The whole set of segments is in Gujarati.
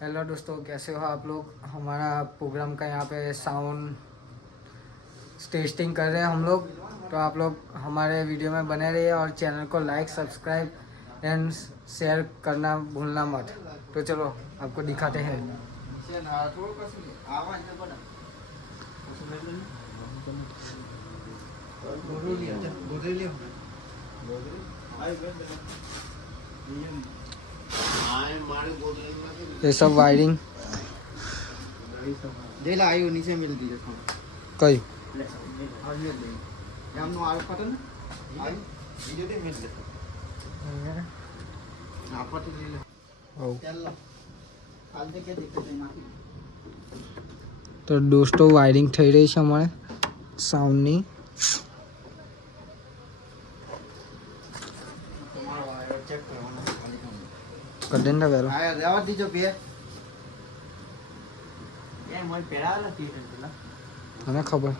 हेलो दोस्तों, कैसे हो आप लोग। हमारा प्रोग्राम का यहाँ पे साउंड टेस्टिंग कर रहे हैं हम लोग। तो आप लोग हमारे वीडियो में बने रहिए और चैनल को लाइक, सब्सक्राइब एंड शेयर करना भूलना मत। तो चलो आपको दिखाते हैं। ये सब वायरिंग नीचे मिलती है कई તો દોસ્તો વાયરિંગ થઈ રહી છે અમારે સાઉન્ડની. કડેન્ડા વેરો રેવા દીજો બે એ મોય પેરાલા તીરલા મને ખબર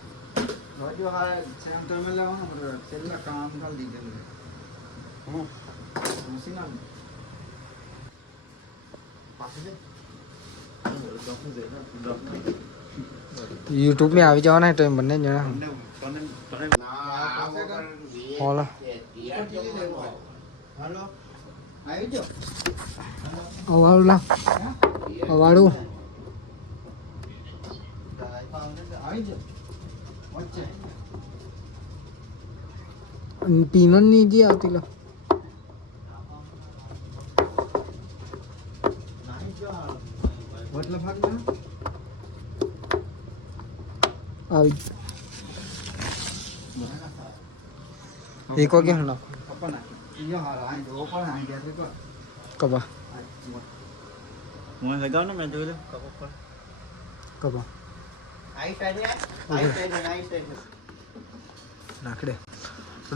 રોજો આ સેન્ટર મે લાવવાનો પર છેલ્લા કામ કાલ દીધેલું હું મશીન YouTube में આવી જવાના તો બંને જણા હોલો હાલો આવી જો અવાળું લા અવાળું આવી જો વચ્ચે પીનન ની જી આવતી લો વટલા ભાગ ના આવી એક વાગે હણા કપા યો હારા આ દો પણ આ ગયા તો કપા મોય લગાવ ને મેં જોઈ લે કપા પર કપા આઈ સાઈડ નાખડે.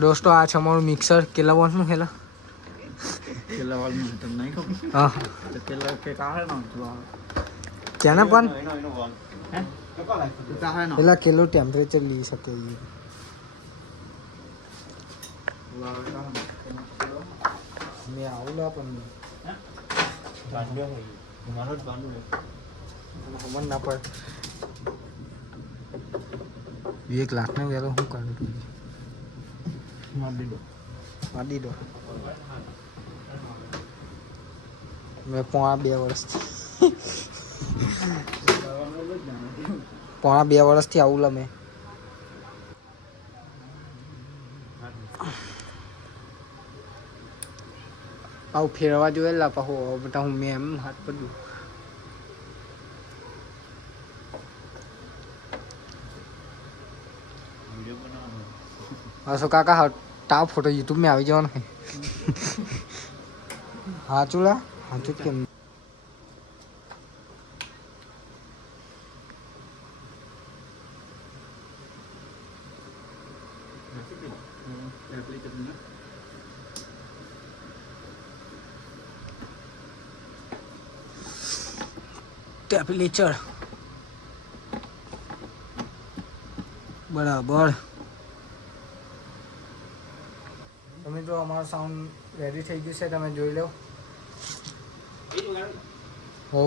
દોસ્તો આ છે અમારું મિક્સર. કેટલા વોલ્ટનું હેલા કેટલા વોલ્ટનું તમને નહીં ખબર? હા તો કેટલા કે કાહે ના જો કેના પણ એનો વોલ્ટ હે પેલા કિલો ટેમ્પરેચર લઈ શકે. મેં આવું પણ ખબર ના પડે. 1 લાખનો વેલો શું કાઢું મારી દો મેં પોણા 2 વર્ષથી આવું લા મેં. આવું ફેરવા જોયેલા પાહો બેટા હું મેં એમ હાથ પડ્યું. હા કાકા ટાપ ફોટો યુટ્યુબ में આવી જવાનો હે. હાચું લા હાચું કેમ ટેમ્પરેચર બરાબર. તમે જો અમારો સાઉન્ડ રેડી થઈ ગયું છે, તમે જોઈ લો. હો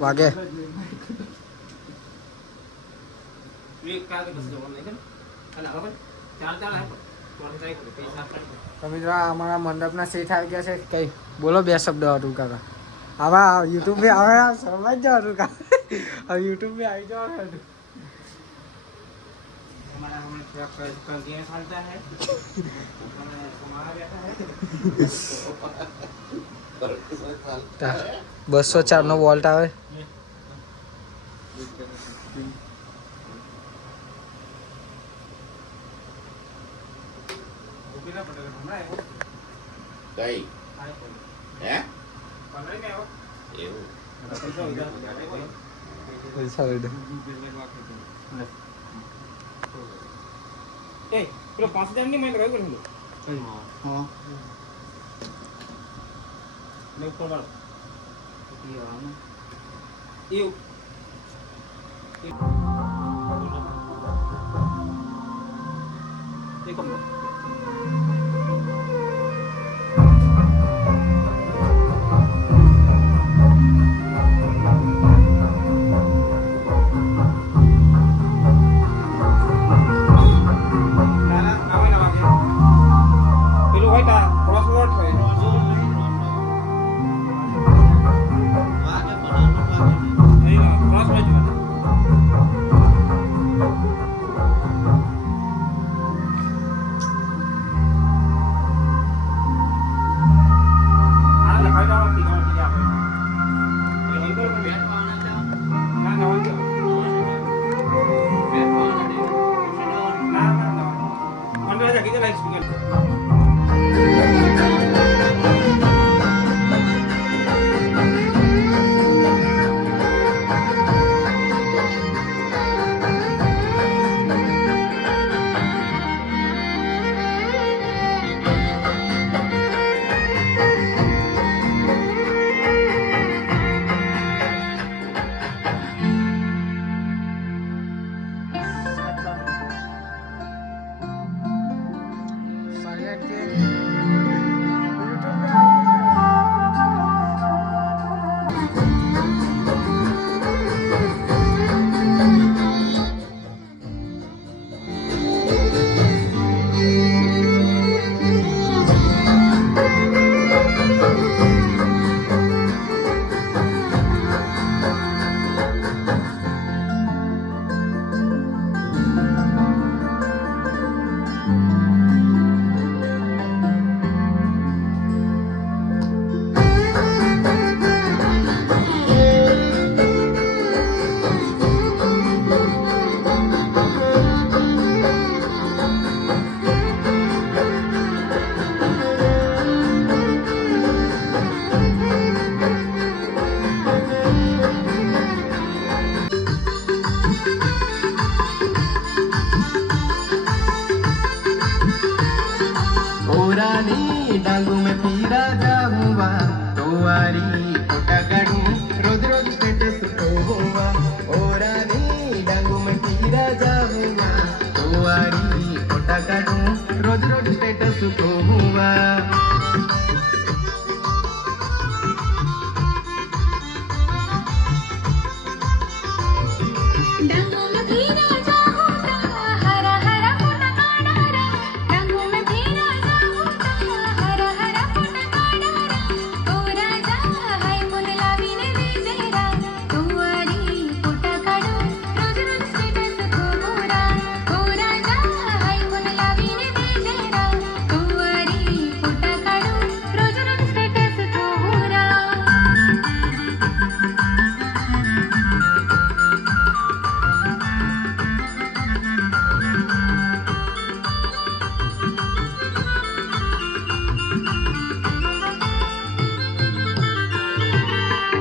વાગે તમે જો અમારા મંડપના સેટ આવી ગયા છે. કઈ બોલો 2 શબ્દ હતું કાકા. આવા યુટ્યુબ में આવે સમજ જવાનું કાકા. હવે યુટ્યુબ में આવી જવાનું હતું. हमारा हमें कर दिया चलता है हमारा बैठा है 204 નો વોલ્ટ આવે. કઈ હે એવું એ પેલો 5000 ની મેં કરાવી કરું હા મેં ઉપર વાળો એવું એક कुवारी फोटा काढू रोज रोज स्टेटस ठेवूवा ओरानी डांगू मटी राजा हुआ कुवारी फोटा काढू रोज रोज स्टेटस ठेवूवा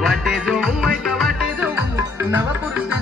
वाटे जो वाटे जो नवा पुरुष